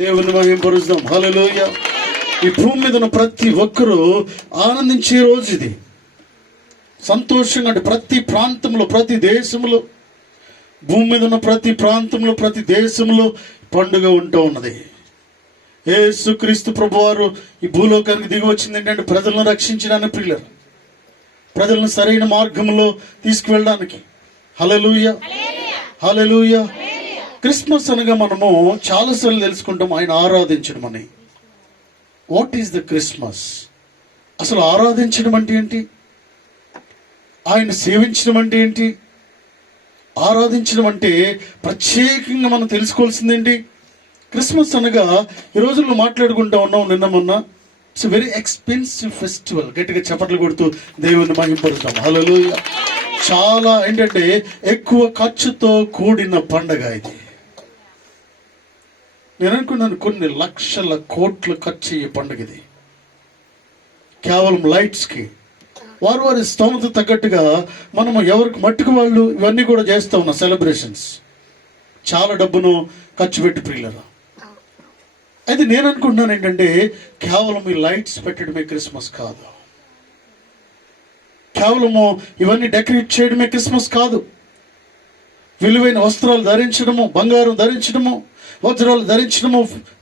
దేవుని మహింపరుస్తాం. హల్లెలూయా. ఈ భూమి మీద ఉన్న ప్రతి ఒక్కరూ ఆనందించే రోజు ఇది. సంతోషంగా అంటే ప్రతి ప్రాంతంలో, ప్రతి దేశంలో, భూమి మీద ఉన్న ప్రతి ప్రాంతంలో, ప్రతి దేశంలో పండుగ ఉంటూ ఉన్నది. యేసుక్రీస్తు ప్రభువారు ఈ భూలోకానికి దిగి వచ్చింది ఏంటంటే ప్రజలను రక్షించడానికి, ప్రియులారా, ప్రజలను సరైన మార్గంలో తీసుకువెళ్ళడానికి. హల్లెలూయా, హల్లెలూయా. క్రిస్మస్ అనగా మనము చాలాసార్లు తెలుసుకుంటాం ఆయన ఆరాధించడం అని. What is the Christmas? అసలు ఆరాధించడం అంటే ఏంటి? ఆయన సేవించడం అంటే ఏంటి? ఆరాధించడం అంటే ప్రత్యేకంగా మనం తెలుసుకోవాల్సింది ఏంటి? క్రిస్మస్ అనగా ఈ రోజుల్లో మాట్లాడుకుంటూ ఉన్నాం, నిన్న మొన్న. It's very expensive festival. గట్టిగా చప్పట్లు కొడుతూ దేవుని మహింపరుస్తాం. హల్లెలూయా. చాలా ఏంటంటే ఎక్కువ ఖర్చుతో కూడిన పండగ ఇది. నేను అనుకున్నాను కొన్ని లక్షల కోట్లు ఖర్చు అయ్యే పండుగ ఇది. కేవలం లైట్స్కి వారి స్తోమత తగ్గట్టుగా మనము ఎవరికి మట్టుకు వాళ్ళు ఇవన్నీ కూడా చేస్తూ ఉన్నాం. సెలబ్రేషన్స్ చాలా డబ్బును ఖర్చు పెట్టి, ప్రియులరా. అయితే నేను అనుకుంటున్నాను ఏంటంటే కేవలం ఈ లైట్స్ పెట్టడమే క్రిస్మస్ కాదు, కేవలము ఇవన్నీ డెకరేట్ చేయడమే క్రిస్మస్ కాదు. విలువైన వస్త్రాలు ధరించడము, బంగారం ధరించడము, వజ్రాలు ధరించడము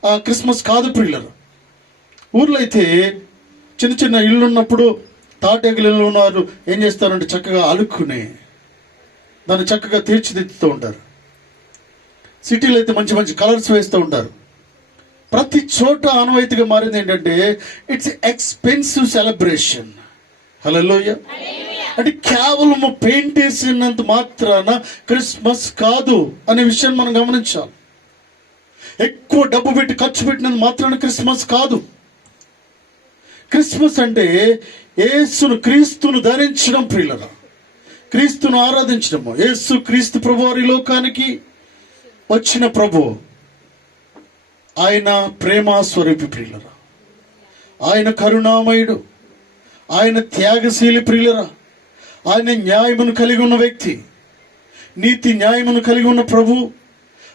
ఆ క్రిస్మస్ కాదు, ప్రియులరు. ఊర్లో అయితే చిన్న చిన్న ఇళ్ళు ఉన్నప్పుడు, తాటేగలు ఉన్నారు, ఏం చేస్తారంటే చక్కగా అలుక్కుని దాన్ని చక్కగా తీర్చిదిద్దుతూ ఉంటారు. సిటీలో అయితే మంచి మంచి కలర్స్ వేస్తూ ఉంటారు. ప్రతి చోట ఆనవాయితీగా మారింది ఏంటంటే ఇట్స్ ఎక్స్పెన్సివ్ సెలబ్రేషన్. హల్లెలూయా. అంటే కేవలము పెయింట్ వేసినంత మాత్రాన క్రిస్మస్ కాదు అనే విషయాన్ని మనం గమనించాలి. ఎక్కువ డబ్బు పెట్టి ఖర్చు పెట్టినంత మాత్రాన క్రిస్మస్ కాదు. క్రిస్మస్ అంటే యేసును, క్రీస్తును ధరించడం, ప్రియులరా, క్రీస్తును ఆరాధించడము. యేసు క్రీస్తు ప్రభువారి లోకానికి వచ్చిన ప్రభు. ఆయన ప్రేమ స్వరూపి, ప్రియులరా. ఆయన కరుణామయుడు, ఆయన త్యాగశీలి, ప్రియులరా. ఆయన న్యాయమును కలిగి ఉన్న వ్యక్తి, నీతి న్యాయమును కలిగి ఉన్న ప్రభు,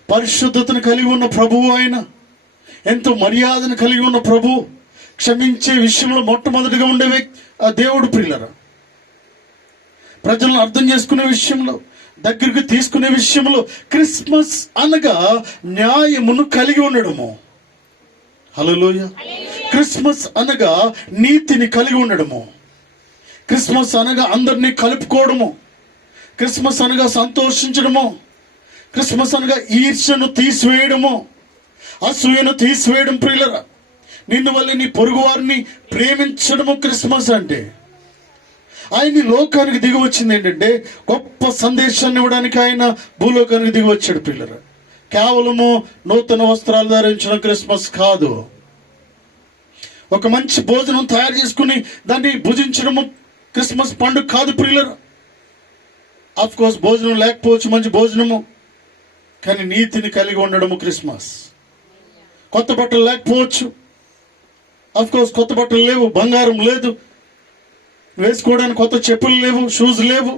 పరిశుద్ధతను కలిగి ఉన్న ప్రభువు. ఆయన ఎంతో మర్యాదను కలిగి ఉన్న ప్రభు, క్షమించే విషయంలో మొట్టమొదటిగా ఉండే వ్యక్తి ఆ దేవుడు, ప్రియులరా. ప్రజలను అర్థం చేసుకునే విషయంలో, దగ్గరికి తీసుకునే విషయంలో క్రిస్మస్ అనగా న్యాయమును కలిగి ఉండడము. హల్లెలూయా. క్రిస్మస్ అనగా నీతిని కలిగి ఉండడము. క్రిస్మస్ అనగా అందరినీ కలుపుకోవడము. క్రిస్మస్ అనగా సంతోషించడము. క్రిస్మస్ అనగా ఈర్ష్యను తీసివేయడము, అసూయను తీసివేయడం, ప్రియులరా. నిన్ను వల్ల నీ పొరుగు వారిని ప్రేమించడము క్రిస్మస్ అంటే. ఆయన లోకానికి దిగి వచ్చింది ఏంటంటే గొప్ప సందేశాన్ని ఇవ్వడానికి ఆయన భూలోకానికి దిగి వచ్చాడు, పిల్లరా. కేవలము నూతన వస్త్రాలు ధరించడం క్రిస్మస్ కాదు. ఒక మంచి భోజనం తయారు చేసుకుని దాన్ని భుజించడము క్రిస్మస్ పండుగ కాదు, ప్రియులరా. ఆఫ్ కోర్స్ భోజనం లేకపోవచ్చు, మంచి భోజనము, కానీ నీతిని కలిగి ఉండడము క్రిస్మస్. కొత్త బట్టలు లేకపోవచ్చు, ఆఫ్ కోర్స్ కొత్త బట్టలు లేవు, బంగారం లేదు, వేసుకోవడానికి కొత్త చెప్పులు లేవు, షూస్ లేవు,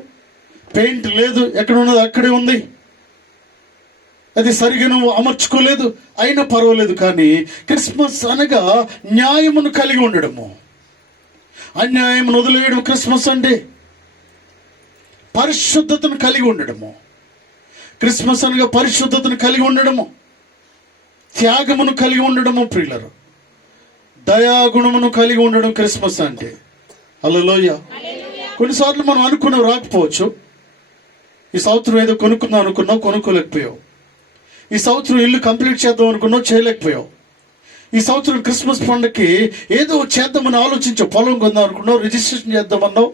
పెయింట్ లేదు, ఎక్కడ ఉన్నది అక్కడే ఉంది, అది సరిగా నువ్వు అమర్చుకోలేదు, అయినా పర్వాలేదు. కానీ క్రిస్మస్ అనగా న్యాయమును కలిగి ఉండడము. అన్యాయమును వదిలేయడం క్రిస్మస్ అంటే. పరిశుద్ధతను కలిగి ఉండడము క్రిస్మస్ అనగా. పరిశుద్ధతను కలిగి ఉండడము, త్యాగమును కలిగి ఉండడము, ప్రియులరు. దయాగుణమును కలిగి ఉండడం క్రిస్మస్ అంటే. హల్లెలూయా. కొన్నిసార్లు మనం అనుకున్నాం రాకపోవచ్చు. ఈ సంవత్సరం ఏదో కొనుక్కుందాం అనుకున్నావు, కొనుక్కోలేకపోయావు. ఈ సంవత్సరం ఇల్లు కంప్లీట్ చేద్దాం అనుకున్నావు, చేయలేకపోయావు. ఈ సంవత్సరం క్రిస్మస్ పండుగకి ఏదో చేద్దామని ఆలోచించావు. పొలం కొందాం అనుకున్నావు, రిజిస్ట్రేషన్ చేద్దామన్నావు,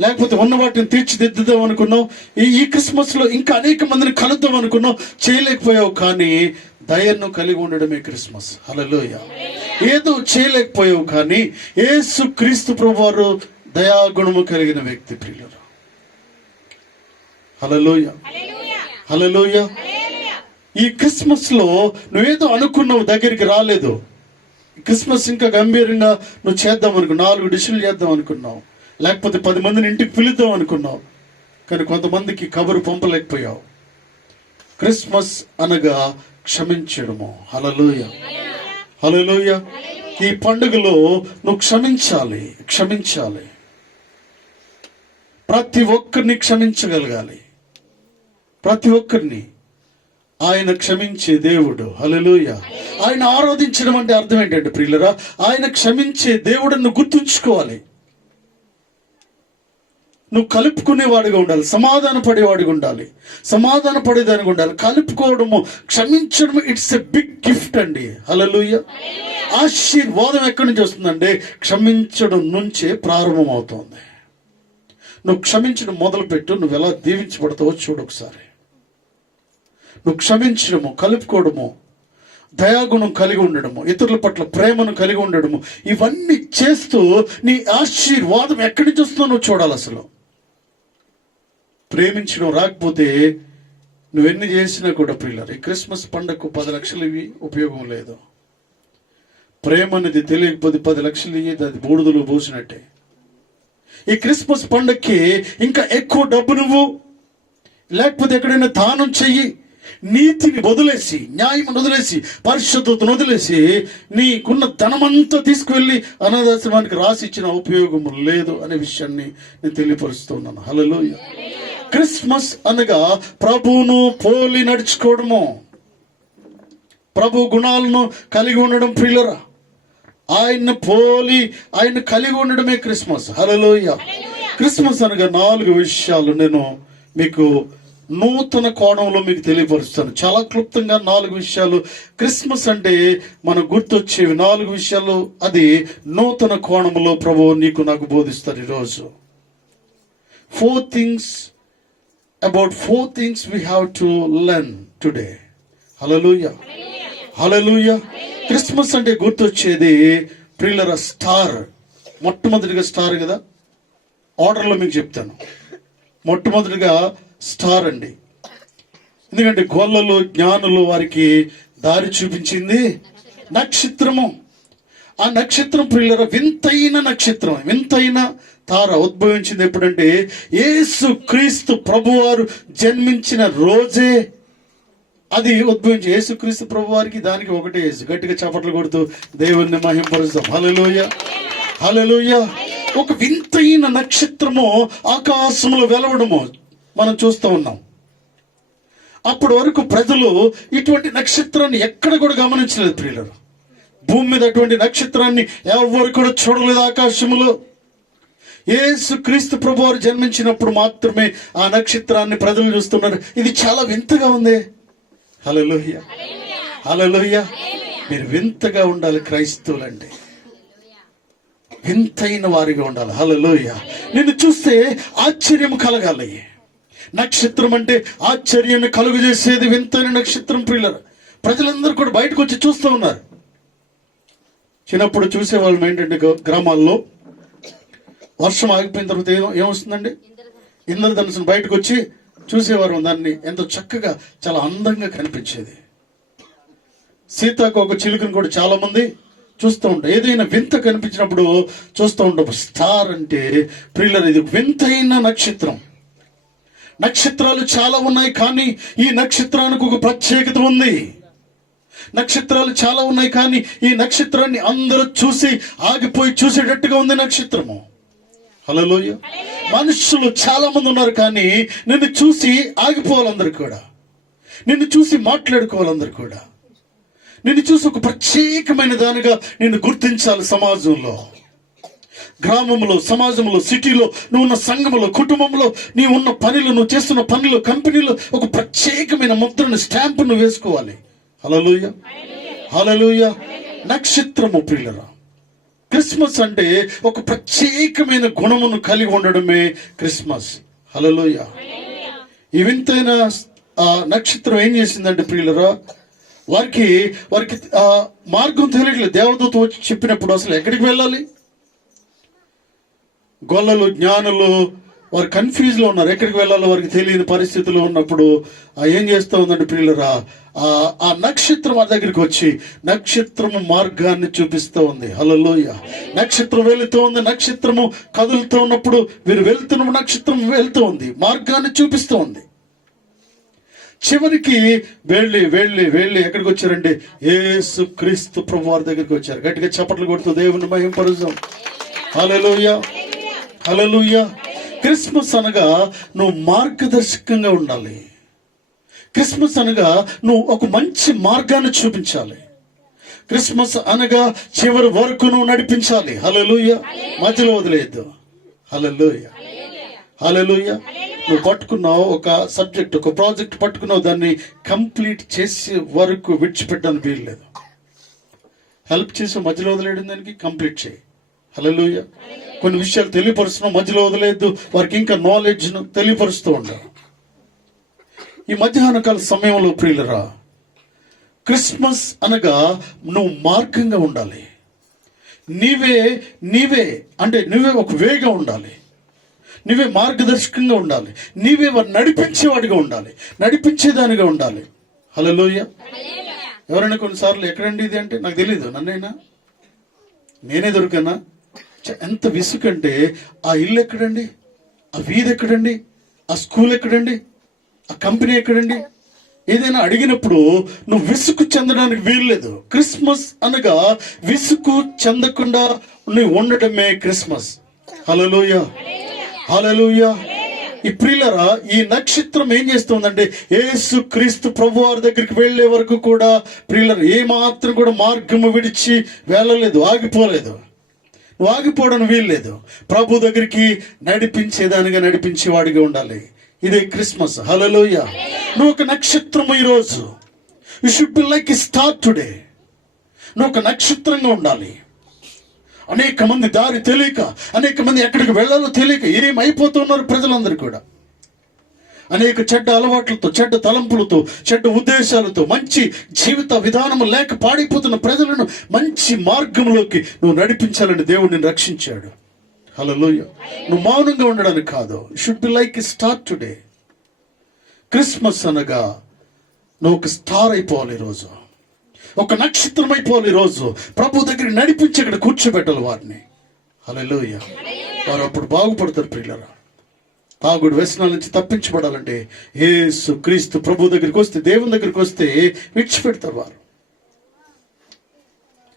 లేకపోతే ఉన్న వాటిని తీర్చిదిద్దుదాం అనుకున్నావు. ఈ క్రిస్మస్లో ఇంకా అనేక మందిని కలుద్దాం అనుకున్నావు, చేయలేకపోయావు. కానీ దయను కలిగి ఉండడమే క్రిస్మస్. హల్లెలూయా. ఏదో చేయలేకపోయావు, కానీ యేసు క్రీస్తు ప్రభువారు దయాగుణము కలిగిన వ్యక్తి, ప్రియులు. హల్లెలూయా, హల్లెలూయా. ఈ క్రిస్మస్ లో నువ్వేదో అనుకున్నావు, దగ్గరికి రాలేదు. క్రిస్మస్ ఇంకా గంభీరంగా నువ్వు చేద్దాం అనుకున్నావు, 4 డిషులు చేద్దాం అనుకున్నావు, లేకపోతే 10 మందిని ఇంటికి పిలుద్దాం అనుకున్నావు, కానీ కొంతమందికి కబురు పంపలేకపోయావు. క్రిస్మస్ అనగా క్షమించడము. హల్లెలూయా, హల్లెలూయా. ఈ పండుగలో నువ్వు క్షమించాలి. ప్రతి ఒక్కరిని క్షమించగలగాలి. ప్రతి ఒక్కరిని ఆయన క్షమించే దేవుడు. హల్లెలూయా. ఆయన ఆరాధించడం అంటే అర్థం ఏంటంటే ప్రియులరా, ఆయన క్షమించే దేవుడిని గుర్తుంచుకోవాలి. నువ్వు కలుపుకునేవాడిగా ఉండాలి, సమాధాన పడేవాడిగా ఉండాలి, సమాధాన పడేదానిగా ఉండాలి. కలుపుకోవడము, క్షమించడము, ఇట్స్ ఎ బిగ్ గిఫ్ట్ అండి. హల్లెలూయా. ఆశీర్వాదం ఎక్కడి నుంచి వస్తుందంటే క్షమించడం నుంచే ప్రారంభం అవుతుంది. నువ్వు క్షమించడం మొదలుపెట్టు, నువ్వు ఎలా దీవించబడతావో చూడు ఒకసారి. నువ్వు క్షమించడము, కలుపుకోవడము, దయాగుణం కలిగి ఉండడము, ఇతరుల పట్ల ప్రేమను కలిగి ఉండడము, ఇవన్నీ చేస్తూ నీ ఆశీర్వాదం ఎక్కడి నుంచి వస్తుందో నువ్వు చూడాలి. అసలు ప్రేమించడం రాకపోతే నువ్వెన్ని చేసినా కూడా ప్రియులారా, ఈ క్రిస్మస్ పండగకు 10 లక్షలు ఇవి ఉపయోగం లేదు. ప్రేమ అనేది తెలియకపోతే 10 లక్షలు ఇవి అది బూడిదలో పోసినట్టే. ఈ క్రిస్మస్ పండగకి ఇంకా ఎక్కువ డబ్బు నువ్వు, లేకపోతే ఎక్కడైనా దానం చెయ్యి. నీతిని వదిలేసి, న్యాయం వదిలేసి, పరిశుద్ధతను వదిలేసి నీకున్న ధనమంతా తీసుకువెళ్ళి అనాథాశ్రమానికి రాసి ఇచ్చిన ఉపయోగం లేదు అనే విషయాన్ని నేను తెలియపరుస్తున్నాను. హల్లెలూయా. క్రిస్మస్ అనగా ప్రభువును పోలి నడుచుకోవడము, ప్రభు గుణాలను కలిగి ఉండడం ప్రియులరా. ఆయన పోలి ఆయన కలిగి ఉండడమే క్రిస్మస్. హల్లెలూయా. క్రిస్మస్ అనగా 4 విషయాలు నేను మీకు నూతన కోణంలో మీకు తెలియపరుస్తాను. చాలా క్లుప్తంగా 4 విషయాలు. క్రిస్మస్ అంటే మనకు గుర్తొచ్చేవి 4 విషయాలు. అది నూతన కోణంలో ప్రభువు నీకు నాకు బోధిస్తారు ఈరోజు. 4 things we have to learn today. Hallelujah, hallelujah. Christmas అంటే గుర్తొచ్చేది ప్రియులరా స్టార్. మొట్టమొదటిగా స్టార్ కదా, ఆర్డర్లో మీకు చెప్తాను. మొట్టమొదటిగా స్టార్ అండి. ఎందుకంటే గొల్లలు జ్ఞానులు వారికి దారి చూపించింది నక్షత్రము. ఆ నక్షత్రం ప్రియులరా వింతైన నక్షత్రం, వింతైన తార ఉద్భవించింది ఎప్పుడంటే యేసు క్రీస్తు ప్రభువారు జన్మించిన రోజే అది ఉద్భవించి. యేసుక్రీస్తు ప్రభు వారికి దానికి ఒకటే యేసు. గట్టిగా చప్పట్లు కొడుతూ దేవుణ్ణి మహింపరుస్తాం. హల్లెలూయా, హల్లెలూయా. ఒక వింతైన నక్షత్రము ఆకాశంలో వెలవడము మనం చూస్తూ ఉన్నాం. అప్పటి వరకు ప్రజలు ఇటువంటి నక్షత్రాన్ని ఎక్కడ కూడా గమనించలేదు ప్రియులు. భూమి మీద అటువంటి నక్షత్రాన్ని ఎవరు కూడా చూడలేదు ఆకాశములో. యేసు క్రీస్తు ప్రభు వారు జన్మించినప్పుడు మాత్రమే ఆ నక్షత్రాన్ని ప్రజలు చూస్తున్నారు. ఇది చాలా వింతగా ఉంది. హల్లెలూయా, హల్లెలూయా. మీరు వింతగా ఉండాలి క్రైస్తవులండి, వింతైన వారిగా ఉండాలి. హల్లెలూయా. నిన్ను చూస్తే ఆశ్చర్యం కలగాలి. నక్షత్రం అంటే ఆశ్చర్యాన్ని కలుగు చేసేది వింతైన నక్షత్రం ప్రియులారా. ప్రజలందరూ కూడా బయటకు వచ్చి చూస్తూ ఉన్నారు. చిన్నప్పుడు చూసేవాళ్ళం ఏంటంటే గ్రామాల్లో వర్షం ఆగిపోయిన తర్వాత ఏమొస్తుందండి, ఇంద్రధనుసును బయటకు వచ్చి చూసేవారు. దాన్ని ఎంతో చక్కగా చాలా అందంగా కనిపించేది. సీతాకోక చిలుకను కూడా చాలా మంది చూస్తూ ఉంటారు. ఏదైనా వింత కనిపించినప్పుడు చూస్తూ ఉంటాం. స్టార్ అంటే ప్రియులారా ఇది వింతైన నక్షత్రం. నక్షత్రాలు చాలా ఉన్నాయి, కానీ ఈ నక్షత్రానికి ఒక ప్రత్యేకత ఉంది. నక్షత్రాలు చాలా ఉన్నాయి, కానీ ఈ నక్షత్రాన్ని అందరూ చూసి ఆగిపోయి చూసేటట్టుగా ఉంది నక్షత్రము. హల్లెలూయా. మనుషులు చాలా మంది ఉన్నారు, కానీ నిన్ను చూసి ఆగిపోవాలందరూ కూడా, నిన్ను చూసి మాట్లాడుకోవాలందరూ కూడా, నిన్ను చూసి ఒక ప్రత్యేకమైన దానిగా నిన్ను గుర్తించాలి. సమాజంలో, గ్రామంలో, సమాజంలో, సిటీలో, నువ్వు ఉన్న సంఘంలో, కుటుంబంలో, నీ ఉన్న పనిలో, నువ్వు చేస్తున్న పనిలో, కంపెనీలో ఒక ప్రత్యేకమైన ముద్రను, స్టాంపును వేసుకోవాలి. హల్లెలూయా, హల్లెలూయా. నక్షత్రము ప్రియులరా. క్రిస్మస్ అంటే ఒక ప్రత్యేకమైన గుణమును కలిగి ఉండడమే క్రిస్మస్. హల్లెలూయా. ఈ వింతైన నక్షత్రం ఏం చేసిందంటే ప్రియులరా, వారికి మార్గం తెలియట్లేదు. దేవదూత వచ్చి చెప్పినప్పుడు అసలు ఎక్కడికి వెళ్ళాలి? గొల్లలు జ్ఞానులు వారు కన్ఫ్యూజ్లో ఉన్నారు. ఎక్కడికి వెళ్ళాలో వారికి తెలియని పరిస్థితిలో ఉన్నప్పుడు ఏం చేస్తూ ఉందంటే ప్రియులరా, ఆ నక్షత్రం ఆ దగ్గరికి వచ్చి నక్షత్రము మార్గాన్ని చూపిస్తూ ఉంది. హల్లెలూయా. నక్షత్రం వెళుతూ ఉంది, నక్షత్రము కదులుతూ ఉన్నప్పుడు వీరు వెళ్తున్న నక్షత్రం వెళ్తూ ఉంది, మార్గాన్ని చూపిస్తూ ఉంది. చివరికి వెళ్ళి వెళ్ళి వెళ్ళి ఎక్కడికి వచ్చారంటే యేసు క్రీస్తు ప్రభువారి దగ్గరికి వచ్చారు. గట్టిగా చప్పట్లు కొడుతూ దేవుని మహింపరుద్దాం. హల్లెలూయా, హల్లెలూయా. క్రిస్మస్ అనగా నువ్వు మార్గదర్శకంగా ఉండాలి. క్రిస్మస్ అనగా నువ్వు ఒక మంచి మార్గాన్ని చూపించాలి. క్రిస్మస్ అనగా చివరి వరకు నువ్వు నడిపించాలి. హల్లెలూయా, మధ్యలో వదిలేయద్దు. హల్లెలూయా, హల్లెలూయా. నువ్వు పట్టుకున్నావు ఒక సబ్జెక్ట్, ఒక ప్రాజెక్ట్ పట్టుకున్నావు, దాన్ని కంప్లీట్ చేసే వరకు విడిచిపెట్టడానికి వీల్లేదు. హెల్ప్ చేసి మధ్యలో వదిలేయడం, దానికి కంప్లీట్ చేయి. హల్లెలూయా. కొన్ని విషయాలు తెలియపరుస్తున్నావు, మధ్యలో వదిలేయద్దు. వారికి ఇంకా నాలెడ్జ్ను తెలియపరుస్తూ ఉండాలి. ఈ మధ్యాహ్న కాల సమయంలో ప్రియులరా, క్రిస్మస్ అనగా నువ్వు మార్గంగా ఉండాలి. నీవే అంటే నువ్వే ఒక వేగా ఉండాలి. నువ్వే మార్గదర్శకంగా ఉండాలి. నీవే వారు నడిపించేవాడిగా ఉండాలి, నడిపించేదానిగా ఉండాలి. హల్లెలూయా. ఎవరైనా కొన్నిసార్లు ఎక్కడండి ఇది అంటే నాకు తెలీదు, నన్నైనా నేనే దొరికనా. ఎంత విసుకంటే ఆ ఇల్లు ఎక్కడండి, ఆ వీధి ఎక్కడండి, ఆ స్కూల్ ఎక్కడండి, ఆ కంపెనీ ఎక్కడండి, ఏదైనా అడిగినప్పుడు నువ్వు విసుగు చెందడానికి వీల్లేదు. క్రిస్మస్ అనగా విసుగు చెందకుండా నువ్వు ఉండటమే క్రిస్మస్. హల్లెలూయా, హల్లెలూయా. ఈ ప్రియులరా, ఈ నక్షత్రం ఏం చేస్తుందంటే యేసు క్రీస్తు ప్రభువారి దగ్గరికి వెళ్లే వరకు కూడా ప్రియులరా ఏ మాత్రం కూడా మార్గము విడిచి వెళ్ళలేదు, ఆగిపోలేదు. నువ్వు ఆగిపోవడానికి వీల్లేదు. ప్రభు దగ్గరికి నడిపించేదానిగా నడిపించేవాడిగా ఉండాలి. ఇదే క్రిస్మస్. హల్లెలూయా. నువ్వు ఒక నక్షత్రం. ఈరోజు you should be like a star today. నువ్వు ఒక నక్షత్రంగా ఉండాలి. అనేక మంది దారి తెలియక, అనేక మంది ఎక్కడికి వెళ్ళాలో తెలియక ఏమైపోతున్నారు ప్రజలందరూ కూడా. అనేక చెడ్డ అలవాట్లతో, చెడ్డ తలంపులతో, చెడ్డ ఉద్దేశాలతో, మంచి జీవిత విధానము లేక పాడైపోతున్న ప్రజలను మంచి మార్గంలోకి నువ్వు నడిపించాలని దేవుడు నిన్ను రక్షించాడు. హల్లెలూయా. నువ్వు మౌనంగా ఉండడానికి కాదు. Should be like a star today. Christmas అనగా నువ్వు ఒక స్టార్ అయిపోవాలి. ఈరోజు ఒక నక్షత్రం అయిపోవాలి. ఈరోజు ప్రభు దగ్గర నడిపించి అక్కడ కూర్చోబెట్టాలి వారిని. హల్లెలూయా. వారు అప్పుడు బాగుపడతారు ప్రియులరా. తాగుడు వ్యసనాల నుంచి తప్పించబడాలంటే యేసు క్రీస్తు ప్రభు దగ్గరికి వస్తే, దేవుని దగ్గరికి వస్తే విడిచిపెడతారు వారు.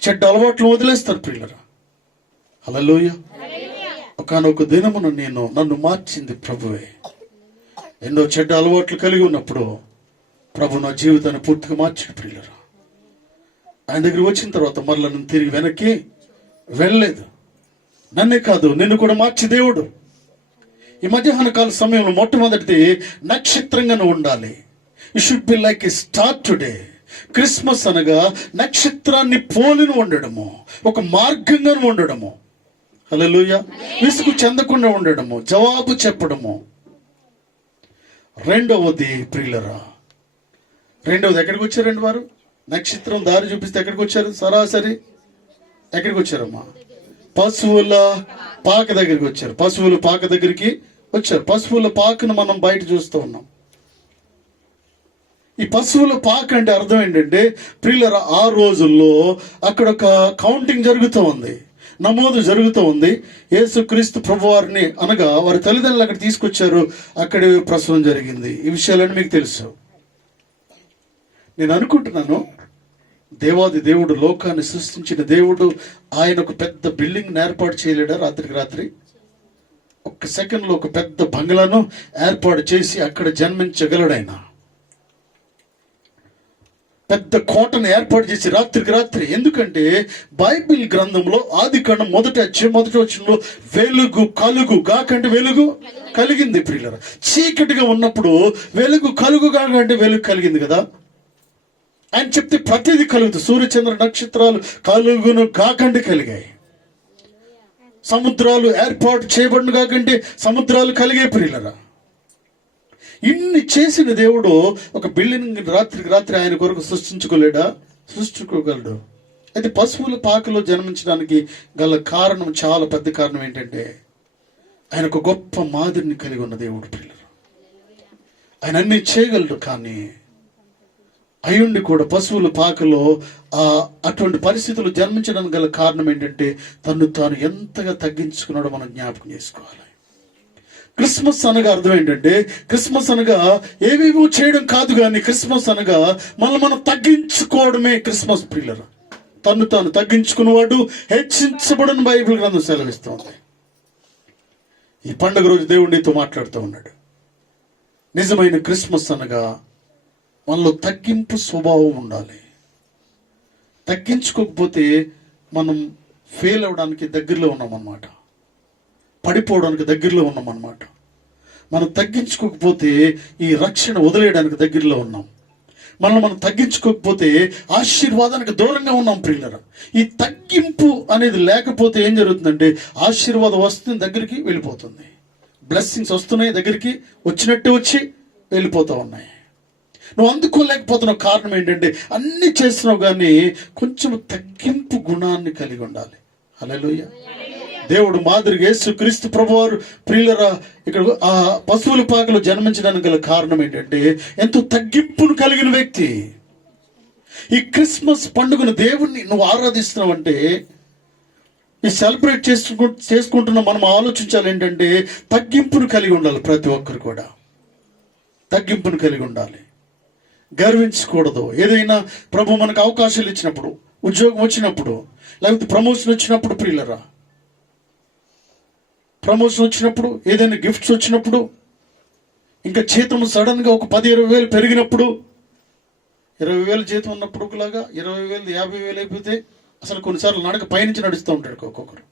చెడ్డ అలవాట్లు వదిలేస్తారు ప్రియులరా. హల్లెలూయా. ఒకానొక దినమున నన్ను మార్చింది ప్రభువే. ఎన్నో చెడ్డ అలవాట్లు కలిగి ఉన్నప్పుడు ప్రభు నా జీవితాన్ని పూర్తిగా మార్చాడు ప్రియులరా. ఆయన దగ్గర వచ్చిన తర్వాత మరలా నన్ను తిరిగి వెనక్కి వెళ్ళలేదు. నన్నే కాదు, నిన్ను కూడా మార్చి దేవుడు. ఈ మధ్యాహ్న కాల సమయంలో మొట్టమొదటిది నక్షత్రంగా నువ్వు ఉండాలి. You should be like a star today. Christmas అనగా నక్షత్రాన్ని పోలిన ఉండడము, ఒక మార్గంగా ఉండడము. హల్లెలూయా. విసుగు చెందకుండా ఉండడము, జవాబు చెప్పడము. రెండవది ప్రియులరా, రెండవది ఎక్కడికి వచ్చారండి వారు? నక్షత్రం దారి చూపిస్తే ఎక్కడికి వచ్చారు? సరాసరి ఎక్కడికి వచ్చారమ్మా? పశువుల పాక దగ్గరికి వచ్చారు. పశువుల పాక దగ్గరికి వచ్చారు. పశువుల పాకను మనం బయట చూస్తూ ఉన్నాం. ఈ పశువుల పాక అంటే అర్థం ఏంటంటే ప్రియులరా, ఆ రోజుల్లో అక్కడ ఒక కౌంటింగ్ జరుగుతూ ఉంది, నమోదు జరుగుతూ ఉంది. యేసుక్రీస్తు ప్రభువారిని అనగా వారి తల్లిదండ్రులు అక్కడ తీసుకొచ్చారు. అక్కడే ప్రసవం జరిగింది. ఈ విషయాలన్నీ మీకు తెలుసు. నేను అనుకుంటున్నాను, దేవాది దేవుడు, లోకాన్ని సృష్టించిన దేవుడు, ఆయన ఒక పెద్ద బిల్డింగ్ ఏర్పాటు చేయలేడా? రాత్రికి రాత్రి ఒక్క సెకండ్లో ఒక పెద్ద బంగ్లాను ఏర్పాటు చేసి అక్కడ జన్మించగలడు. ఆయన పెద్ద కోటను ఏర్పాటు చేసి రాత్రికి రాత్రి. ఎందుకంటే బైబిల్ గ్రంథంలో ఆదికాండం మొదటి వచనంలో వెలుగు కలుగు గాకంటే వెలుగు కలిగింది ప్రియులారా. చీకటిగా ఉన్నప్పుడు వెలుగు కలుగు గాకంటే వెలుగు కలిగింది కదా. ఆయన చెప్తే ప్రతిదీ కలుగుతుంది. సూర్యచంద్ర నక్షత్రాలు కలుగును కాకంటే కలిగాయి. సముద్రాలు ఏర్పాటు చేయబడిన కాకంటే సముద్రాలు కలిగే ప్రియులరా. ఇన్ని చేసిన దేవుడు ఒక బిల్డింగ్ రాత్రికి రాత్రి ఆయన కొరకు సృష్టించుకోలేడా? సృష్టించుకోగలడు. అయితే పశువుల పాకలో జన్మించడానికి గల కారణం, చాలా పెద్ద కారణం ఏంటంటే ఆయన ఒక గొప్ప మాదిరిని కలిగి ఉన్న దేవుడు ప్రియులరా. ఆయన అన్ని చేయగలడు. కానీ అయ్యుండి కూడా పశువుల పాకలో అటువంటి పరిస్థితులు జన్మించడానికి గల కారణం ఏంటంటే తను తాను ఎంతగా తగ్గించుకున్నాడో మనం జ్ఞాపకం చేసుకోవాలి. క్రిస్మస్ అనగా అర్థం ఏంటంటే, క్రిస్మస్ అనగా ఏవేవో చేయడం కాదు, కానీ క్రిస్మస్ అనగా మనం తగ్గించుకోవడమే క్రిస్మస్ ప్రియులరా. తను తాను తగ్గించుకున్నవాడు హెచ్చించబడని బైబిల్ గ్రంథం సెలవిస్తుంది. ఈ పండుగ రోజు దేవుడు నీతో మాట్లాడుతూ ఉన్నాడు. నిజమైన క్రిస్మస్ అనగా మనలో తగ్గింపు స్వభావం ఉండాలి. తగ్గించుకోకపోతే మనం ఫెయిల్ అవడానికి దగ్గరలో ఉన్నామన్నమాట, పడిపోవడానికి దగ్గరలో ఉన్నామన్నమాట. మనం తగ్గించుకోకపోతే ఈ రక్షణ వదిలేయడానికి దగ్గరలో ఉన్నాం. మనం తగ్గించుకోకపోతే ఆశీర్వాదానికి దూరంగా ఉన్నాం ప్రియులరా. ఈ తగ్గింపు అనేది లేకపోతే ఏం జరుగుతుందంటే, ఆశీర్వాదం వస్తుంది, దగ్గరికి వెళ్ళిపోతుంది. బ్లెస్సింగ్స్ వస్తున్నాయి, దగ్గరికి వచ్చినట్టు వచ్చి వెళ్ళిపోతూ ఉన్నాయి. నువ్వు అందుకోలేకపోతున్నావు. కారణం ఏంటంటే, అన్ని చేస్తున్నావు కానీ కొంచెం తగ్గింపు గుణాన్ని కలిగి ఉండాలి. హల్లెలూయా. దేవుడు మాదిరిగా యేసుక్రీస్తు ప్రభువారు ప్రియులరా ఇక్కడ ఆ పశువుల పాకలో జన్మించడానికి గల కారణం ఏంటంటే, ఎంతో తగ్గింపును కలిగిన వ్యక్తి. ఈ క్రిస్మస్ పండుగను దేవుణ్ణి నువ్వు ఆరాధిస్తున్నావంటే, ఈ సెలబ్రేట్ చేసుకుంటున్న మనం ఆలోచించాలి ఏంటంటే, తగ్గింపును కలిగి ఉండాలి. ప్రతి ఒక్కరు కూడా తగ్గింపును కలిగి ఉండాలి. గర్వించకూడదు. ఏదైనా ప్రభు మనకు అవకాశాలు ఇచ్చినప్పుడు, ఉద్యోగం వచ్చినప్పుడు, లేకపోతే ప్రమోషన్ వచ్చినప్పుడు ప్రియులరా, ప్రమోషన్ వచ్చినప్పుడు, ఏదైనా గిఫ్ట్స్ వచ్చినప్పుడు, ఇంకా జీతం సడన్గా ఒక 10-20 వేలు పెరిగినప్పుడు, 20 వేలు జీతం ఉన్నప్పుడు ఒకలాగా 20 వేలు 50 వేలు అయిపోతే అసలు కొన్నిసార్లు నడక పైనుంచి నడుస్తూ ఉంటాడు ఒక్కొక్కరు.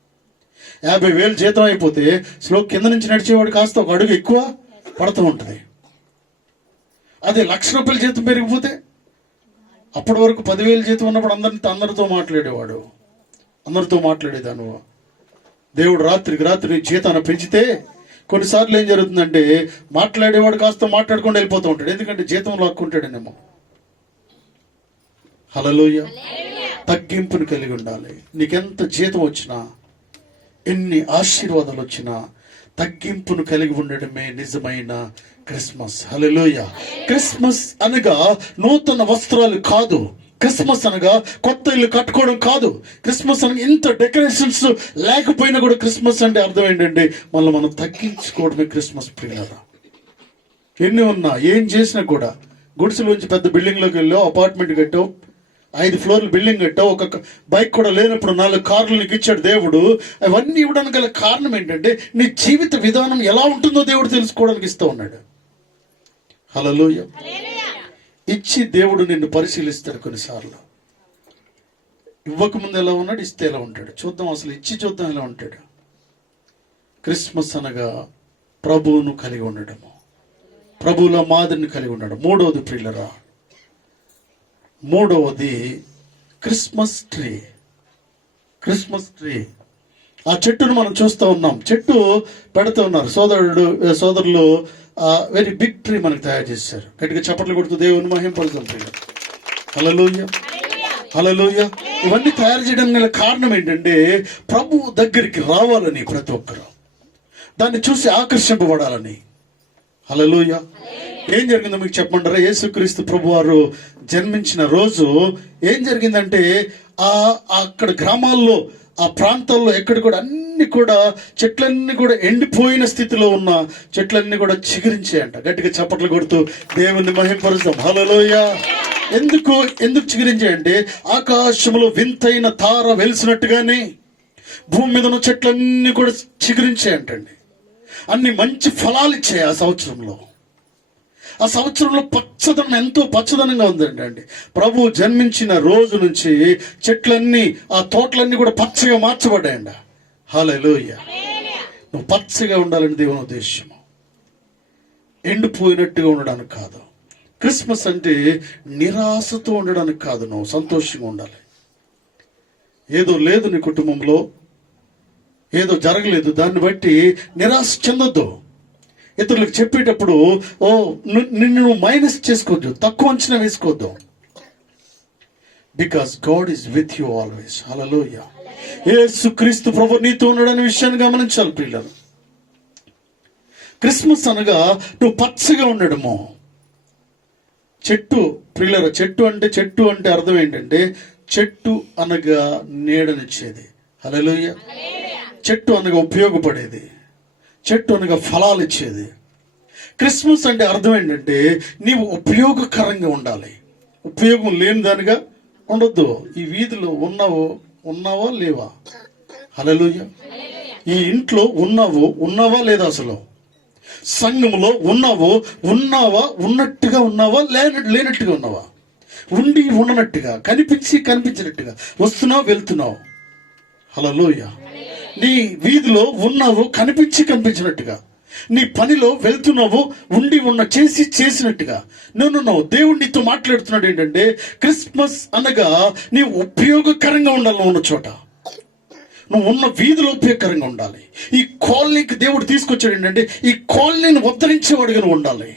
50 వేలు జీతం అయిపోతే స్లో కింద నుంచి నడిచేవాడు కాస్త ఒక అడుగు ఎక్కువ పడుతూ ఉంటుంది. అదే 1,00,000 రూపాయల జీతం పెరిగిపోతే, అప్పటి వరకు 10,000 జీతం ఉన్నప్పుడు అందరితో మాట్లాడేవాడు, అందరితో మాట్లాడేదాను. దేవుడు రాత్రికి రాత్రి జీతాన్ని పెంచితే కొన్నిసార్లు ఏం జరుగుతుందంటే, మాట్లాడేవాడు కాస్త మాట్లాడుకుండా వెళ్ళిపోతూ ఉంటాడు. ఎందుకంటే జీతం లాక్కుంటాడనేమో. హల్లెలూయా. తగ్గింపుని కలిగి ఉండాలి. నీకెంత జీతం వచ్చినా, ఎన్ని ఆశీర్వాదాలు వచ్చినా, తగ్గింపును కలిగి ఉండడమే నిజమైన క్రిస్మస్. హల్లెలూయా. క్రిస్మస్ అనగా నూతన వస్త్రాలు కాదు. క్రిస్మస్ అనగా కొత్త ఇల్లు కట్టుకోవడం కాదు. క్రిస్మస్ అనగా ఇంత డెకరేషన్స్ లేకపోయినా కూడా క్రిస్మస్ అంటే అర్థం ఏంటంటే, మనం తగ్గించుకోవడమే క్రిస్మస్ ప్రియులారా. ఎన్ని ఉన్నా, ఏం చేసినా కూడా, గుడిసెలోంచి పెద్ద బిల్డింగ్లోకి వెళ్ళావు, అపార్ట్మెంట్ కట్టావు, 5 ఫ్లోర్లు బిల్డింగ్ కట్టావు, ఒక బైక్ కూడా లేనప్పుడు 4 కార్లు నీకు ఇచ్చాడు దేవుడు. అవన్నీ ఇవ్వడానికి గల కారణం ఏంటంటే, నీ జీవిత విధానం ఎలా ఉంటుందో దేవుడు తెలుసుకోవడానికి ఇస్తూ ఉన్నాడు. హల్లెలూయా. ఇచ్చి దేవుడు నిన్ను పరిశీలిస్తాడు. కొన్నిసార్లు ఇవ్వకముందు ఎలా ఉన్నాడు, ఇస్తే ఎలా ఉంటాడు చూద్దాం. అసలు ఇచ్చి చూద్దాం ఎలా ఉంటాడు. క్రిస్మస్ అనగా ప్రభువును కలిగి ఉండడము, ప్రభువుల మాదిరిని కలిగి ఉండడం. మూడవది ప్రియులరా, మూడవది క్రిస్మస్ ట్రీ. క్రిస్మస్ ట్రీ, ఆ చెట్టును మనం చూస్తూ ఉన్నాం. చెట్టు పెడుతూ ఉన్నారు సోదరులు. వెరీ బిగ్ ట్రీ మనకు తయారు చేశారు. గట్టిగా చప్పట్లు కొడుతూ దేవుని మహింపరుస్తాం. హల్లెలూయా, హల్లెలూయా. ఇవన్నీ తయారు చేయడం గల కారణం ఏంటంటే, ప్రభు దగ్గరికి రావాలని, ప్రతి ఒక్కరు దాన్ని చూసి ఆకర్షింపబడాలని. హల్లెలూయా. ఏం జరిగిందో మీకు చెప్పమంటారా? యేసుక్రీస్తు ప్రభు వారు జన్మించిన రోజు ఏం జరిగిందంటే, అక్కడ గ్రామాల్లో, ఆ ప్రాంతాల్లో ఎక్కడ కూడా అన్ని కూడా చెట్లన్నీ కూడా ఎండిపోయిన స్థితిలో ఉన్న చెట్లన్నీ కూడా చిగురించాయంట. గట్టిగా చప్పట్లు కొడుతూ దేవుని మహింపరుస్తాం. హల్లెలూయా. ఎందుకు చిగురించాయంటే, ఆకాశంలో వింతైన తార వెలిసినట్టుగానే భూమి మీద ఉన్న చెట్లన్నీ కూడా చిగురించాయంటండి. అన్ని మంచి ఫలాలు ఇచ్చాయి ఆ సంవత్సరంలో. ఆ సంవత్సరంలో పచ్చదనం, ఎంతో పచ్చదనంగా ఉందండి. ప్రభు జన్మించిన రోజు నుంచి చెట్లన్నీ, ఆ తోటలన్నీ కూడా పచ్చగా మార్చబడ్డాయండి. హల్లెలూయా. నువ్వు పచ్చగా ఉండాలని దేవుని ఉద్దేశము, ఎండిపోయినట్టుగా ఉండడానికి కాదు. క్రిస్మస్ అంటే నిరాశతో ఉండడానికి కాదు, నువ్వు సంతోషంగా ఉండాలి. ఏదో లేదు నీ కుటుంబంలో, ఏదో జరగలేదు, దాన్ని బట్టి నిరాశ చెందొద్దు. ఇతరులకు చెప్పేటప్పుడు నిన్ను మైనస్ చేసుకోవద్దు, తక్కువ అంచనా వేసుకోవద్దు. Because God is with you always. Hallelujah. యేసుక్రీస్తు ప్రభు నీతో ఉన్నాడనే విషయాన్ని గమనించాలి పిల్లలు. క్రిస్మస్ అనగా నువ్వు పచ్చగా ఉండడము. చెట్టు ప్రియులరా, చెట్టు అంటే అర్థం ఏంటంటే, చెట్టు అనగా నీడనిచ్చేది. హల్లెలూయా. చెట్టు అనగా ఉపయోగపడేది. చెట్టు అనగా ఫలాలు ఇచ్చేది. క్రిస్మస్ అంటే అర్థం ఏంటంటే నీవు ఉపయోగకరంగా ఉండాలి, ఉపయోగం లేని దానిగా ఉండొద్దు. ఈ వీధిలో ఉన్నావా లేవా? హల్లెలూయా. ఈ ఇంట్లో ఉన్నావా లేదా? అసలు సంఘంలో ఉన్నావా? ఉన్నట్టుగా ఉన్నావా? లేనట్టుగా ఉన్నావా? ఉండి ఉండనట్టుగా, కనిపించినట్టుగా వస్తున్నావు, వెళ్తున్నావు. హల్లెలూయా. నీ వీధిలో కనిపించినట్టుగా, నీ పనిలో వెళ్తున్నావు, చేసినట్టుగా. నువ్వు దేవుడు నీతో మాట్లాడుతున్నాడు ఏంటంటే క్రిస్మస్ అనగా నీ ఉపయోగకరంగా ఉండాలి. నువ్వు ఉన్న చోట, నువ్వు ఉన్న వీధిలో ఉపయోగకరంగా ఉండాలి. ఈ కాలనీకి దేవుడు తీసుకొచ్చాడు ఏంటంటే ఈ కాలనీని ఉద్ధరించేవాడుగా నువ్వు ఉండాలి.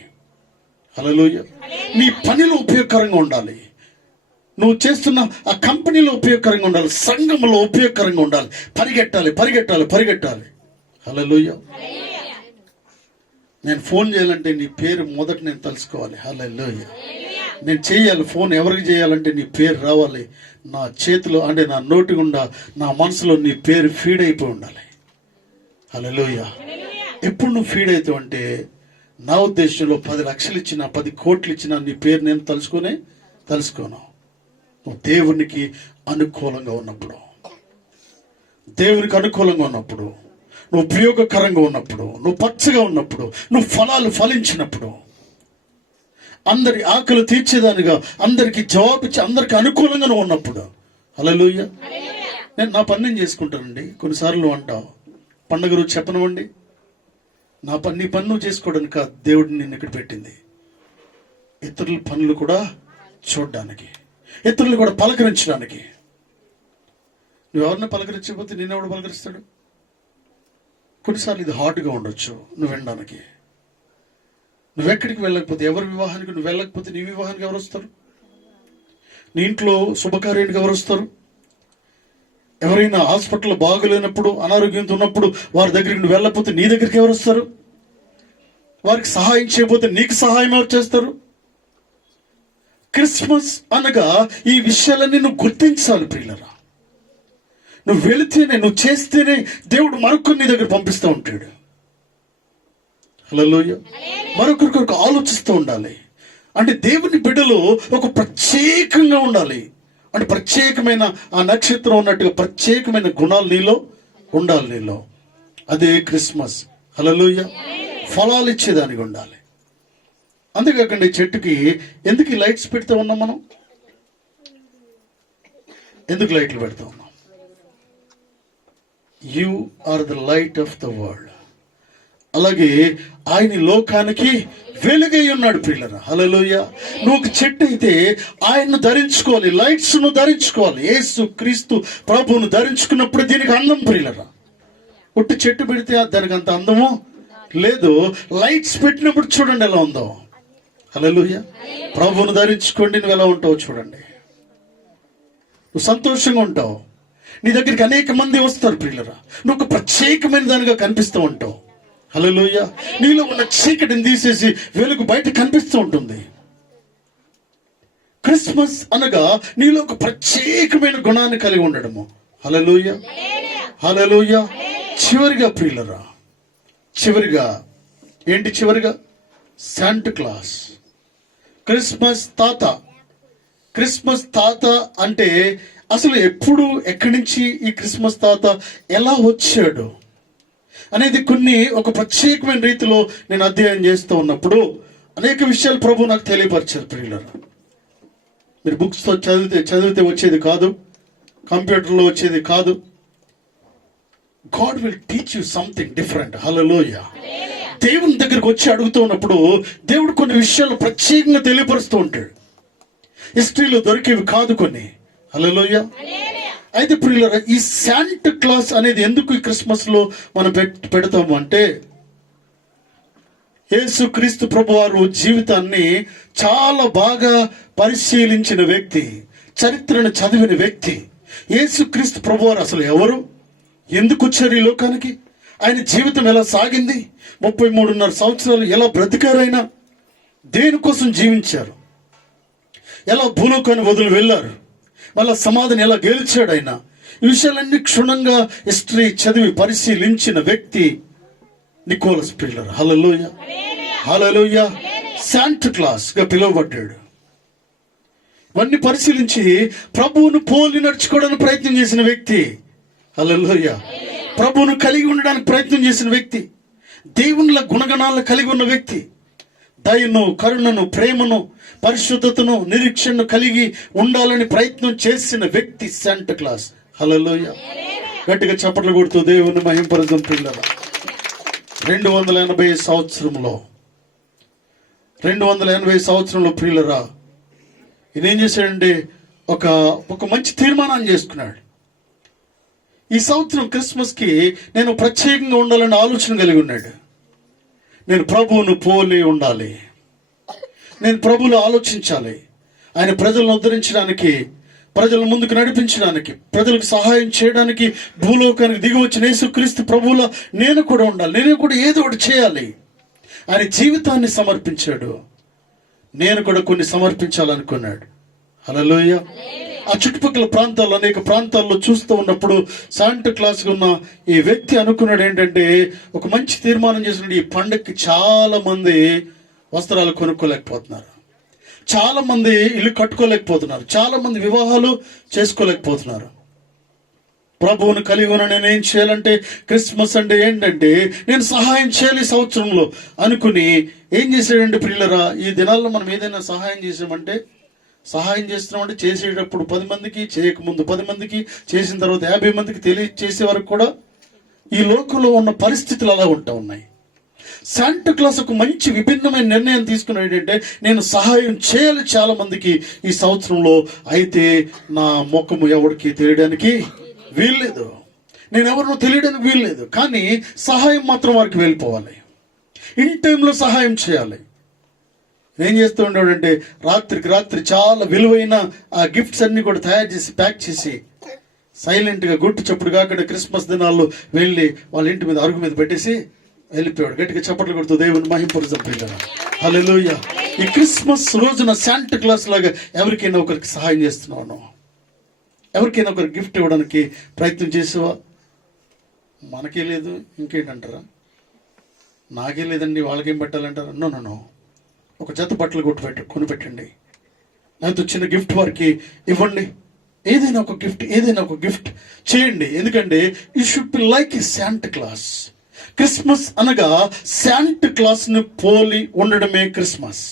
హల్లెలూయా. నీ పనిలో ఉపయోగకరంగా ఉండాలి, నువ్వు చేస్తున్న ఆ కంపెనీలో ఉపయోగకరంగా ఉండాలి, సంఘంలో ఉపయోగకరంగా ఉండాలి. పరిగెట్టాలి. హల్లెలూయా. నేను ఫోన్ చేయాలంటే నీ పేరు మొదట నేను తెలుసుకోవాలి. హల్లెలూయా. నేను చేయాలి ఫోన్, ఎవరికి చేయాలంటే నీ పేరు రావాలి నా చేతిలో, అంటే నా నోటి గుండా, నా మనసులో నీ పేరు ఫీడ్ అయిపోయి ఉండాలి. హల్లెలూయా. ఎప్పుడు నువ్వు ఫీడ్ అవుతావు అంటే, నా ఉద్దేశంలో 10 లక్షలు ఇచ్చినా 10 కోట్లు ఇచ్చినా నీ పేరు నేను తెలుసుకోను. నువ్వు దేవునికి అనుకూలంగా ఉన్నప్పుడు, నువ్వు ఉపయోగకరంగా ఉన్నప్పుడు, నువ్వు పచ్చగా ఉన్నప్పుడు, నువ్వు ఫలాలు ఫలించినప్పుడు, అందరి ఆకలి తీర్చేదానిగా, అందరికి జవాబిచ్చి, అందరికి అనుకూలంగా నువ్వు ఉన్నప్పుడు. హల్లెలూయా. నేను నా పని నేను చేసుకుంటానండి. కొన్నిసార్లు నువ్వు అంటావు, పండగ రోజు చెప్పనివ్వండి, నీ పని నువ్వు చేసుకోవడానికి కాదు దేవుడిని నిన్ను ఇక్కడ పెట్టింది. ఇతరుల పనులు కూడా చూడడానికి, ఇతరులు కూడా పలకరించడానికి. నువ్వెవరిని పలకరించకపోతే నిన్నెవడు పలకరిస్తాడు? కొన్నిసార్లు ఇది హార్డ్గా ఉండొచ్చు నువ్వు వినడానికి. నువ్వెక్కడికి వెళ్ళకపోతే, ఎవరి వివాహానికి నువ్వు వెళ్ళకపోతే నీ వివాహానికి ఎవరు వస్తారు? నీ ఇంట్లో శుభకార్యానికి ఎవరు వస్తారు? ఎవరైనా హాస్పిటల్ బాగలేనప్పుడు, అనారోగ్యంతో ఉన్నప్పుడు వారి దగ్గరికి నువ్వు వెళ్ళకపోతే నీ దగ్గరికి ఎవరు వస్తారు? వారికి సహాయం చేయకపోతే నీకు సహాయం ఎవరు చేస్తారు? క్రిస్మస్ అనగా ఈ విషయాలన్నీ నువ్వు గుర్తించాలి ప్రియులరా. నువ్వు వెళితేనే, నువ్వు చేస్తేనే దేవుడు మరొకరిని నీ దగ్గర పంపిస్తూ ఉంటాడు. హల్లెలూయా. మరొకరికి ఆలోచిస్తూ ఉండాలి. అంటే దేవుని బిడ్డలో ఒక ప్రత్యేకంగా ఉండాలి. అంటే ప్రత్యేకమైన ఆ నక్షత్రం ఉన్నట్టుగా ప్రత్యేకమైన గుణాలు నీలో ఉండాలి. అదే క్రిస్మస్. హల్లెలూయా. ఫలాలు ఇచ్చేదానికి ఉండాలి. అంతేకాకుండా ఈ చెట్టుకి ఎందుకు ఈ లైట్స్ పెడతా ఉన్నాం మనం? ఎందుకు లైట్లు పెడతా ఉన్నాం? You are the light of the world. అలాగే ఆయన లోకానికి వెలుగై ఉన్నాడు ప్రియులరా. హల్లెలూయా. నువ్వు చెట్టు అయితే ఆయన్ను ధరించుకోవాలి, లైట్స్ ను ధరించుకోవాలి. యేసు క్రీస్తు ప్రభువును ధరించుకున్నప్పుడు దీనికి అందం ప్రియులరా. ఒట్టి చెట్టు పెడితే దానికి అంత అందము లేదు. లైట్స్ పెట్టినప్పుడు చూడండి ఎలా ఉందో. హల్లెలూయా. ప్రభువును ధరించుకోండి, నువ్వు ఎలా ఉంటావు చూడండి. నువ్వు సంతోషంగా ఉంటావు. నీ దగ్గరికి అనేక మంది వస్తారు ప్రియులరా. నువ్వు ఒక ప్రత్యేకమైన దానిగా కనిపిస్తూ ఉంటావు. హల్లెలూయా. నీలో ఉన్న చీకటిని తీసేసి వెలుగు బయట కనిపిస్తూ ఉంటుంది. క్రిస్మస్ అనగా నీలో ఒక ప్రత్యేకమైన గుణాన్ని కలిగి ఉండడము. హల్లెలూయా. హల్లెలూయా. చివరిగా ప్రియులరా, చివరిగా శాంటా క్లాస్, క్రిస్మస్ తాత అంటే అసలు ఎప్పుడు, ఎక్కడి నుంచి ఈ క్రిస్మస్ తాత ఎలా వచ్చాడు అనేది ఒక ప్రత్యేకమైన రీతిలో నేను అధ్యయనం చేస్తూ ఉన్నప్పుడు అనేక విషయాలు ప్రభు నాకు తెలియపరిచారు ప్రియులారా. మీరు బుక్స్తో చదివితే వచ్చేది కాదు, కంప్యూటర్లో వచ్చేది కాదు. God will teach you something different. Hallelujah. దేవుని దగ్గరకు వచ్చి అడుగుతూ ఉన్నప్పుడు దేవుడు కొన్ని విషయాలు ప్రత్యేకంగా తెలియపరుస్తూ ఉంటాడు. హిస్టరీలో దొరికేవి కాదు కొన్ని. హల్లెలూయా. అయితే ప్రియులారా, ఈ శాంటా క్లాస్ అనేది ఎందుకు ఈ క్రిస్మస్ లో మనం పెడతాము అంటే, యేసు క్రీస్తు ప్రభువారు జీవితాన్ని చాలా బాగా పరిశీలించిన వ్యక్తి, చరిత్రను చదివిన వ్యక్తి. యేసు క్రీస్తు ప్రభువారు అసలు ఎవరు, ఎందుకు వచ్చారు ఈ లోకానికి, ఆయన జీవితం ఎలా సాగింది, 33.5 సంవత్సరాలు ఎలా బ్రతికారైనా, దేనికోసం జీవించారు, ఎలా భూలోకాన్ని వదిలి వెళ్ళారు, మళ్ళా సమాధిని ఎలా గెలిచాడు ఆయన, ఈ విషయాలన్నీ క్షుణ్ణంగా హిస్టరీ చదివి పరిశీలించిన వ్యక్తి నికోలస్ ప్రియులారా, హల్లెలూయా, హల్లెలూయా. శాంటా క్లాస్గా పిలువబడ్డాడు. ఇవన్నీ పరిశీలించి ప్రభువును పోలి నడుచుకోవడానికి ప్రయత్నం చేసిన వ్యక్తి, హల్లెలూయా. ప్రభువును కలిగి ఉండడానికి ప్రయత్నం చేసిన వ్యక్తి, దేవునిల గుణగణాలను కలిగి ఉన్న వ్యక్తి, దయను, కరుణను, ప్రేమను, పరిశుద్ధతను, నిరీక్షణను కలిగి ఉండాలని ప్రయత్నం చేసిన వ్యక్తి శాంటా క్లాస్, హల్లెలూయా. గట్టిగా చప్పట్లు కొడుతూ దేవుని మహింపరచం పిల్లల. 280 సంవత్సరంలో ప్రియులరా, ఈయన ఏం చేశాడంటే ఒక మంచి తీర్మానం చేసుకున్నాడు. ఈ సంవత్సరం క్రిస్మస్కి నేను ప్రత్యేకంగా ఉండాలని ఆలోచన కలిగి ఉన్నాడు. నేను ప్రభువును పోలి ఉండాలి, నేను ప్రభువును ఆలోచించాలి, ఆయన ప్రజలను ఉద్ధరించడానికి, ప్రజల ముందుకు నడిపించడానికి, ప్రజలకు సహాయం చేయడానికి భూలోకానికి దిగి వచ్చిన యేసుక్రీస్తు ప్రభువులా నేను కూడా ఉండాలి, నేను కూడా ఏదో ఒకటి చేయాలి. ఆయన జీవితాన్ని సమర్పించాడు, నేను కూడా కొన్ని సమర్పించాలనుకున్నాడు, హల్లెలూయా. ఆ చుట్టుపక్కల ప్రాంతాల్లో, అనేక ప్రాంతాల్లో చూస్తూ ఉన్నప్పుడు శాంటా క్లాస్గా ఉన్న ఈ వ్యక్తి అనుకున్నాడు ఏంటంటే, ఒక మంచి తీర్మానం చేసినాడు. ఈ పండగకి చాలా మంది వస్త్రాలు కొనుక్కోలేకపోతున్నారు, చాలా మంది ఇల్లు కట్టుకోలేకపోతున్నారు, చాలా మంది వివాహాలు చేసుకోలేకపోతున్నారు. ప్రభువును కలిగి ఉన్న నేను ఏం చేయాలంటే, క్రిస్మస్ అంటే ఏంటంటే నేను సహాయం చేయాలి ఈ సంవత్సరంలో అనుకుని ఏం చేశాడంటే ప్రియులరా, ఈ దినాల్లో మనం ఏదైనా సహాయం చేసామంటే, సహాయం చేస్తున్నామంటే చేసేటప్పుడు 10 మందికి, చేయకముందు 10 మందికి, చేసిన తర్వాత 50 మందికి తెలియచేసే వరకు కూడా ఈ లోకంలో ఉన్న పరిస్థితులు అలా ఉన్నాయి. శాంటా క్లాస్ ఒక మంచి విభిన్నమైన నిర్ణయం తీసుకున్నాడు ఏంటంటే, నేను సహాయం చేయాలి చాలా మందికి ఈ సంవత్సరంలో, అయితే నా ముఖము ఎవరికి తెలియడానికి వీల్లేదు, నేను ఎవరినో తెలియడానికి వీల్లేదు, కానీ సహాయం మాత్రం వారికి వెళ్ళిపోవాలి, ఇన్ టైంలో సహాయం చేయాలి. ఏం చేస్తూ ఉండేవాడంటే, రాత్రికి రాత్రి చాలా విలువైన ఆ గిఫ్ట్స్ అన్ని కూడా తయారు చేసి ప్యాక్ చేసి సైలెంట్గా గుట్టు చప్పుడు కాకుండా క్రిస్మస్ దినాల్లో వెళ్ళి వాళ్ళ ఇంటి మీద అరుగు మీద పెట్టేసి వెళ్ళిపోయాడు. గట్టిగా చప్పట్లు కొడుతూ దేవుని మహింపరచం పిల్లలు, హల్లెలూయా. ఈ క్రిస్మస్ రోజున శాంటా క్లాస్ లాగా ఎవరికైనా ఒకరికి సహాయం చేస్తున్నాను, ఎవరికైనా ఒకరికి గిఫ్ట్ ఇవ్వడానికి ప్రయత్నం చేసావా? మనకే లేదు ఇంకేంటంటారా, నాకే లేదండి వాళ్ళకేం పెట్టాలంటారా? నో, ఒక జత బట్టలు కొనిపెట్టండి, లేకపోతే చిన్న గిఫ్ట్ వారికి ఇవ్వండి, ఏదైనా ఒక గిఫ్ట్ చేయండి. ఎందుకంటే you should be like A Santa Claus. Christmas అనగా శాంటా క్లాస్ ని పోలి ఉండడమే క్రిస్మస్,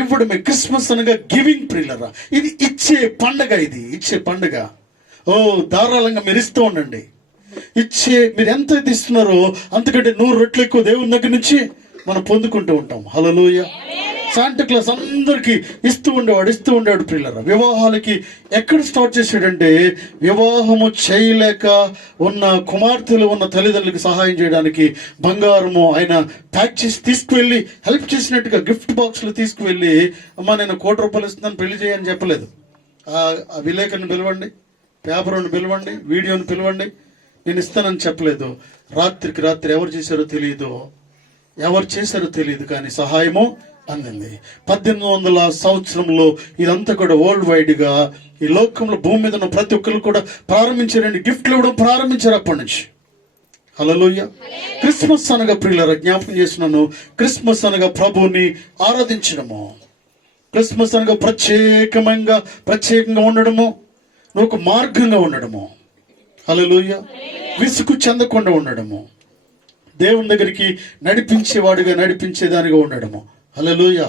ఇవ్వడమే క్రిస్మస్ అనగా గివింగ్ ప్రియులరా. ఇది ఇచ్చే పండగ, ఇది ఇచ్చే పండగ. ధారాళంగా మీరు ఇస్తూ ఉండండి. మీరు ఎంత ఇస్తున్నారో అంతకంటే 100 రెట్లు ఎక్కువ దేవుని దగ్గర నుంచి మనం పొందుకుంటూ ఉంటాం, హల్లెలూయా. శాంటా క్లాస్ అందరికి ఇస్తూ ఉండేవాడు ప్రియులరా. వివాహాలకి ఎక్కడ స్టార్ట్ చేశాడంటే, వివాహము చేయలేక ఉన్న కుమార్తెలు ఉన్న తల్లిదండ్రులకి సహాయం చేయడానికి బంగారము ఆయన ప్యాక్ చేసి తీసుకువెళ్ళి హెల్ప్ చేసినట్టుగా గిఫ్ట్ బాక్స్లు తీసుకువెళ్ళి, అమ్మ నేను 1 కోటి రూపాయలు ఇస్తున్నాను పెళ్లి చేయని చెప్పలేదు. ఆ విలేకరుని పిలవండి, పేపర్ని పిలవండి, వీడియోని పిలవండి, నేను ఇస్తానని చెప్పలేదు. రాత్రికి రాత్రి ఎవరు చేశారో తెలియదు, కానీ సహాయము అందింది. 1800 సంవత్సరంలో ఇదంతా కూడా వరల్డ్ వైడ్ గా ఈ లోకంలో భూమి మీద ఉన్న ప్రతి ఒక్కరు కూడా ప్రారంభించారండి, గిఫ్ట్లు ఇవ్వడం ప్రారంభించారు అప్పటి నుంచి, హల్లెలూయా. క్రిస్మస్ అనగా ప్రియులారా, జ్ఞాపకం చేస్తున్నాను, క్రిస్మస్ అనగా ప్రభువుని ఆరాధించడము, క్రిస్మస్ అనగా ప్రత్యేకంగా ఉండడము, ఒక మార్గంగా ఉండడము, హల్లెలూయా. విసుగు చెందకుండా ఉండడము, దేవుని దగ్గరికి నడిపించేదానిగా ఉండడము, హల్లెలూయా.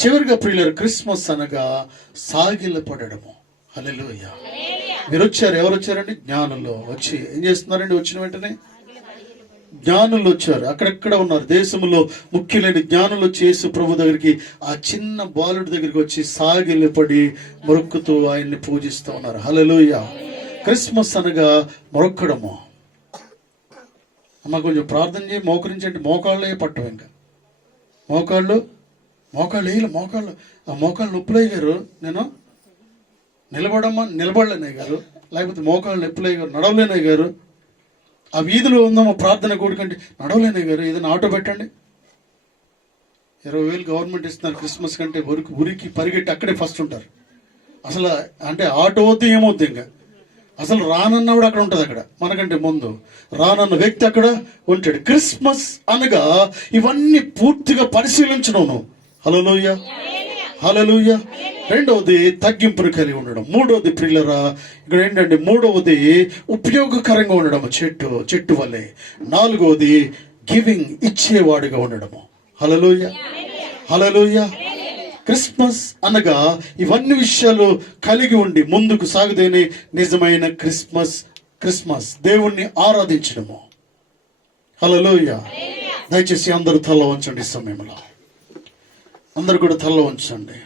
చివరిగా ప్రియులారా, క్రిస్మస్ అనగా సాగిలపడము, హల్లెలూయా. మీరు వచ్చారు, ఎవరు వచ్చారండి? జ్ఞానులు వచ్చి ఏం చేస్తున్నారండి? వచ్చిన వెంటనే జ్ఞానులు వచ్చారు, అక్కడెక్కడ ఉన్నారు దేశంలో ముఖ్యులైన జ్ఞానులు వచ్చి యేసు ప్రభు దగ్గరికి, ఆ చిన్న బాలుడి దగ్గరికి వచ్చి సాగిలపడి మొక్కుతూ ఆయన్ని పూజిస్తూ ఉన్నారు, హల్లెలూయా. క్రిస్మస్ అనగా మొక్కడము. అమ్మ కొంచెం ప్రార్థన చేయి, మోకరించండి. మోకాళ్ళే పట్టవు, ఇంకా మోకాళ్ళు ఆ మోకాళ్ళు నొప్పులయ్యారు. నేను నిలబడలేనే గారు, లేకపోతే మోకాళ్ళు నొప్పులయ్య గారు, నడవలేనే గారు. ఆ వీధిలో ఉందామా ప్రార్థన కూడుకంటే నడవలేనే గారు, ఏదైనా ఆటో పెట్టండి. 20,000 గవర్నమెంట్ ఇస్తున్నారు క్రిస్మస్ కంటే, ఉరికి పరిగెట్టి అక్కడే ఫస్ట్ ఉంటారు. అసలు అంటే ఆటో వద్దు ఏమవుద్దు, ఇంకా అసలు రానన్నవాడు అక్కడ ఉంటుంది, అక్కడ మనకంటే ముందు రానన్న వ్యక్తి అక్కడ ఉంటాడు. క్రిస్మస్ అనగా ఇవన్నీ పూర్తిగా పరిశీలించడం నువ్వు. హల్లెలూయా, హల్లెలూయా. రెండవది తగ్గింపును కలిగి ఉండడం. మూడవది ప్రియులరా ఇక్కడ ఏంటంటే మూడవది ఉపయోగకరంగా ఉండడం, చెట్టు వల్లే. నాలుగవది గివింగ్, ఇచ్చేవాడుగా ఉండడము. హల్లెలూయా, హల్లెలూయా. క్రిస్మస్ అనగా ఇవన్నీ విషయాలు కలిగి ఉండి ముందుకు సాగుదేనే నిజమైన క్రిస్మస్ దేవుణ్ణి ఆరాధించడము. హల్లెలూయా. దయచేసి అందరూ తల వంచండి. ఈ సమయంలో అందరూ కూడా తల వంచండి.